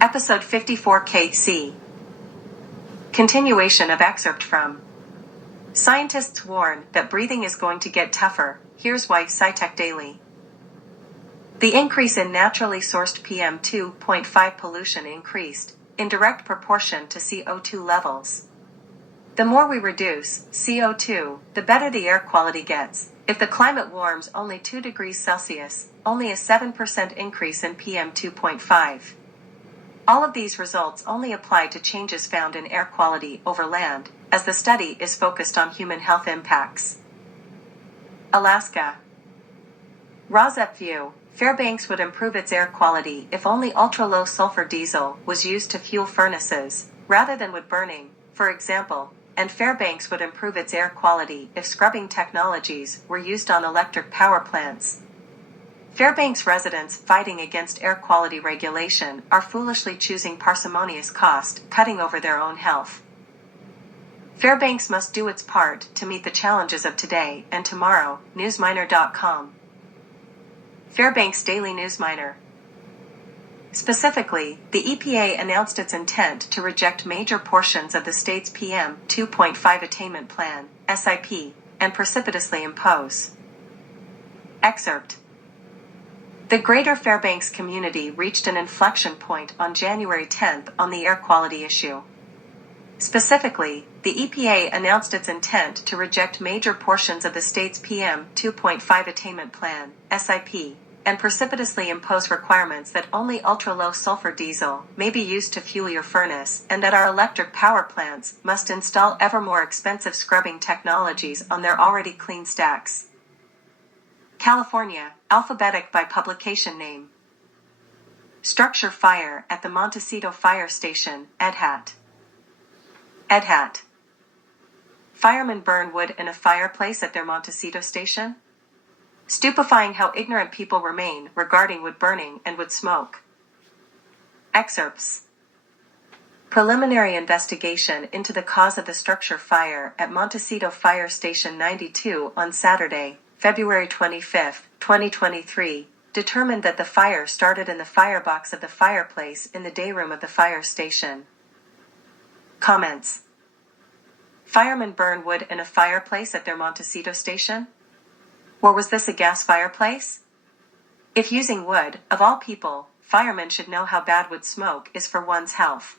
Episode 54 KC. Continuation of excerpt from Scientists warn that breathing is going to get tougher. Here's why. SciTech Daily. The increase in naturally sourced PM2.5 pollution increased in direct proportion to CO2 levels. The more we reduce CO2, the better the air quality gets. If the climate warms only 2 degrees Celsius, only a 7% increase in PM2.5. All of these results only apply to changes found in air quality over land, as the study is focused on human health impacts. Alaska. Rosep View. Fairbanks would improve its air quality if only ultra-low sulfur diesel was used to fuel furnaces, rather than wood burning, for example, and Fairbanks would improve its air quality if scrubbing technologies were used on electric power plants. Fairbanks residents fighting against air quality regulation are foolishly choosing parsimonious cost-cutting over their own health. Fairbanks must do its part to meet the challenges of today and tomorrow. Newsminer.com. Fairbanks Daily Newsminer. Specifically, the EPA announced its intent to reject major portions of the state's PM 2.5 Attainment Plan, SIP, and precipitously impose. Excerpt. The Greater Fairbanks community reached an inflection point on January 10th on the air quality issue. Specifically, the EPA announced its intent to reject major portions of the state's PM 2.5 Attainment Plan, SIP, and precipitously impose requirements that only ultra-low sulfur diesel may be used to fuel your furnace and that our electric power plants must install ever more expensive scrubbing technologies on their already clean stacks. California, alphabetic by publication name. Structure fire at the Montecito Fire Station, EDHAT. EDHAT. Firemen burn wood in a fireplace at their Montecito station? Stupefying how ignorant people remain regarding wood burning and wood smoke. Excerpts. Preliminary investigation into the cause of the structure fire at Montecito Fire Station 92 on Saturday, February 25, 2023, determined that the fire started in the firebox of the fireplace in the dayroom of the fire station. Comments. Firemen burn wood in a fireplace at their Montecito station? Or was this a gas fireplace? If using wood, of all people, firemen should know how bad wood smoke is for one's health.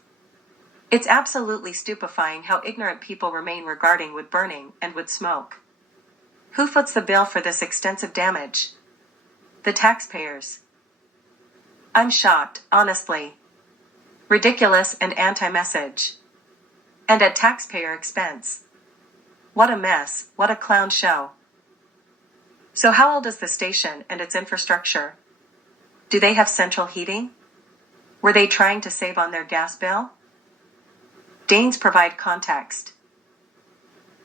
It's absolutely stupefying how ignorant people remain regarding wood burning and wood smoke. Who foots the bill for this extensive damage? The taxpayers. I'm shocked, honestly. Ridiculous and anti-message. And at taxpayer expense. What a mess, what a clown show. So how old is the station and its infrastructure? Do they have central heating? Were they trying to save on their gas bill? Danes provide context.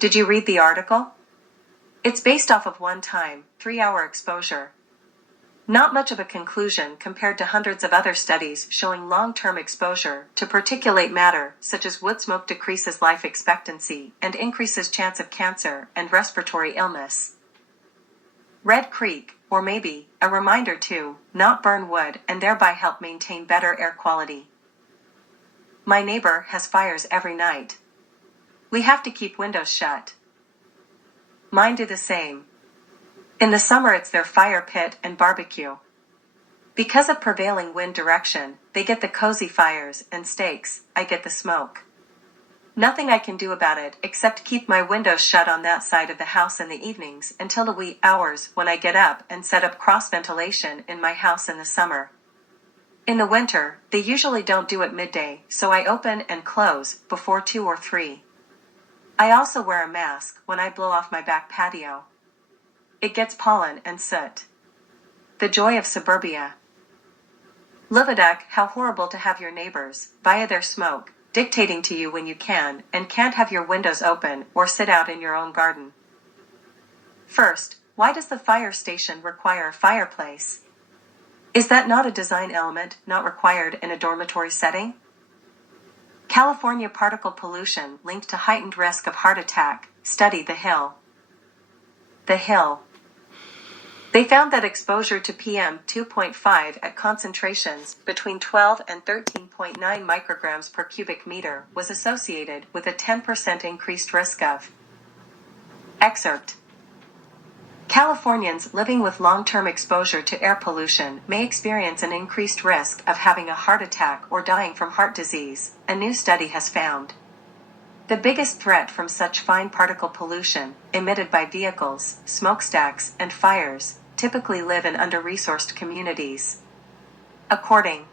Did you read the article? It's based off of one-time, 3-hour exposure. Not much of a conclusion compared to hundreds of other studies showing long-term exposure to particulate matter such as wood smoke decreases life expectancy and increases chance of cancer and respiratory illness. Red Creek, or maybe, a reminder to not burn wood and thereby help maintain better air quality. My neighbor has fires every night. We have to keep windows shut. Mine do the same. In the summer it's their fire pit and barbecue. Because of prevailing wind direction, they get the cozy fires and steaks, I get the smoke. Nothing I can do about it except keep my windows shut on that side of the house in the evenings until the wee hours when I get up and set up cross ventilation in my house in the summer. In the winter, they usually don't do it midday, so I open and close before 2 or 3. I also wear a mask when I blow off my back patio. It gets pollen and soot. The joy of suburbia. Lividuck, how horrible to have your neighbors, via their smoke, dictating to you when you can and can't have your windows open or sit out in your own garden. First, why does the fire station require a fireplace? Is that not a design element not required in a dormitory setting? California particle pollution linked to heightened risk of heart attack, study The Hill. The Hill. They found that exposure to PM 2.5 at concentrations between 12 and 13 13.9 micrograms per cubic meter was associated with a 10% increased risk of. Excerpt. Californians living with long-term exposure to air pollution may experience an increased risk of having a heart attack or dying from heart disease, a new study has found. The biggest threat from such fine particle pollution, emitted by vehicles, smokestacks, and fires, typically live in under-resourced communities. According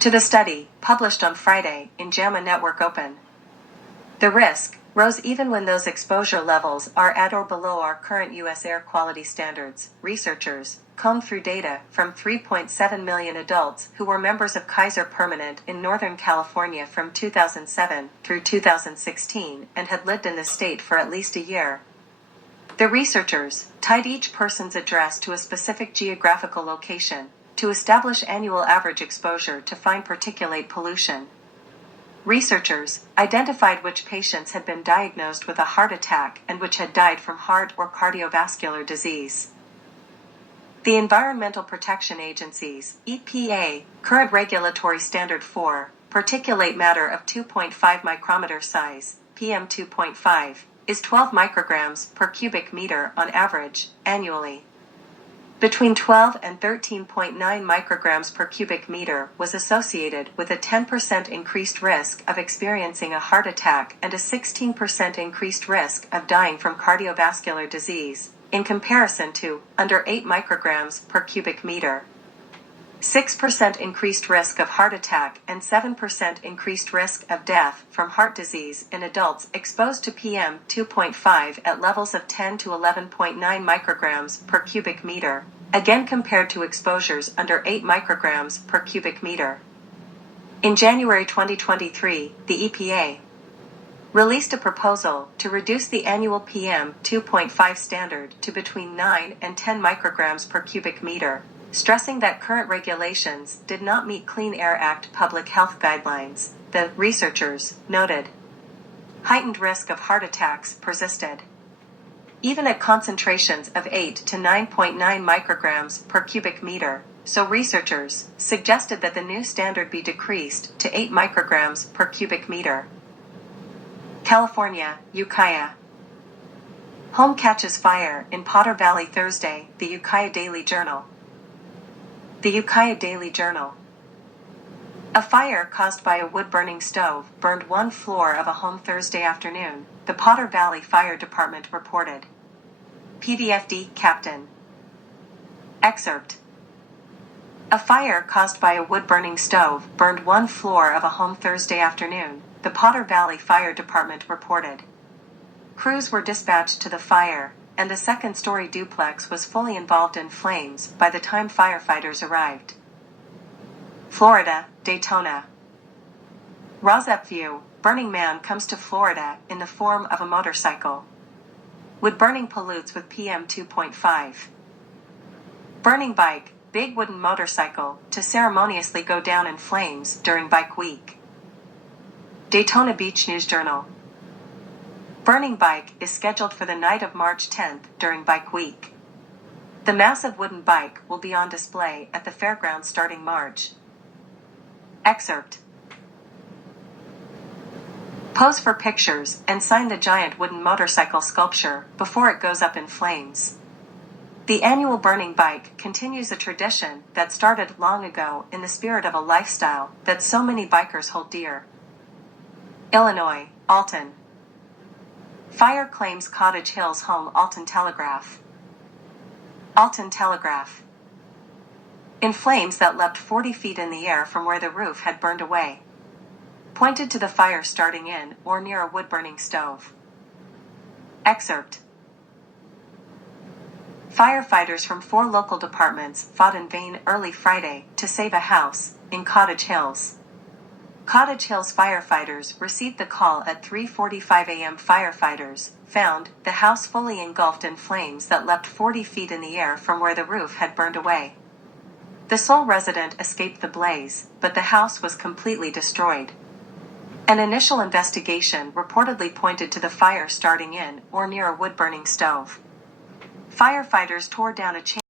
to the study, published on Friday in JAMA Network Open, the risk rose even when those exposure levels are at or below our current U.S. air quality standards. Researchers combed through data from 3.7 million adults who were members of Kaiser Permanente in Northern California from 2007 through 2016 and had lived in the state for at least a year. The researchers tied each person's address to a specific geographical location to establish annual average exposure to fine particulate pollution. Researchers identified which patients had been diagnosed with a heart attack and which had died from heart or cardiovascular disease. The Environmental Protection Agency's (EPA) current regulatory standard for particulate matter of 2.5 micrometer size, PM2.5, is 12 micrograms per cubic meter on average, annually. Between 12 and 13.9 micrograms per cubic meter was associated with a 10% increased risk of experiencing a heart attack and a 16% increased risk of dying from cardiovascular disease, in comparison to under 8 micrograms per cubic meter. 6% increased risk of heart attack and 7% increased risk of death from heart disease in adults exposed to PM2.5 at levels of 10 to 11.9 micrograms per cubic meter, again compared to exposures under 8 micrograms per cubic meter. In January 2023, the EPA released a proposal to reduce the annual PM2.5 standard to between 9 and 10 micrograms per cubic meter, stressing that current regulations did not meet Clean Air Act public health guidelines. The researchers noted heightened risk of heart attacks persisted, even at concentrations of 8 to 9.9 micrograms per cubic meter, so researchers suggested that the new standard be decreased to 8 micrograms per cubic meter. California, Ukiah. Home catches fire in Potter Valley Thursday, the Ukiah Daily Journal. The Ukiah Daily Journal. A fire caused by a wood-burning stove burned one floor of a home Thursday afternoon, the Potter Valley Fire Department reported. PVFD Captain. Excerpt. A fire caused by a wood-burning stove burned one floor of a home Thursday afternoon, the Potter Valley Fire Department reported. Crews were dispatched to the fire, and the second-story duplex was fully involved in flames by the time firefighters arrived. Florida, Daytona. Rosep View, Burning Man comes to Florida in the form of a motorcycle. Wood burning pollutes with PM2.5. Burning bike, big wooden motorcycle, to ceremoniously go down in flames during Bike Week. Daytona Beach News Journal. Burning bike is scheduled for the night of March 10th during Bike Week. The massive wooden bike will be on display at the fairgrounds starting March. Excerpt. Pose for pictures and sign the giant wooden motorcycle sculpture before it goes up in flames. The annual burning bike continues a tradition that started long ago in the spirit of a lifestyle that so many bikers hold dear. Illinois, Alton. Fire claims Cottage Hills home. Alton Telegraph. Alton Telegraph. In flames that leapt 40 feet in the air from where the roof had burned away. Pointed to the fire starting in or near a wood-burning stove. Excerpt. Firefighters from 4 local departments fought in vain early Friday to save a house in Cottage Hills. Cottage Hills firefighters received the call at 3:45 a.m. Firefighters found the house fully engulfed in flames that leapt 40 feet in the air from where the roof had burned away. The sole resident escaped the blaze, but the house was completely destroyed. An initial investigation reportedly pointed to the fire starting in or near a wood-burning stove. Firefighters tore down a chain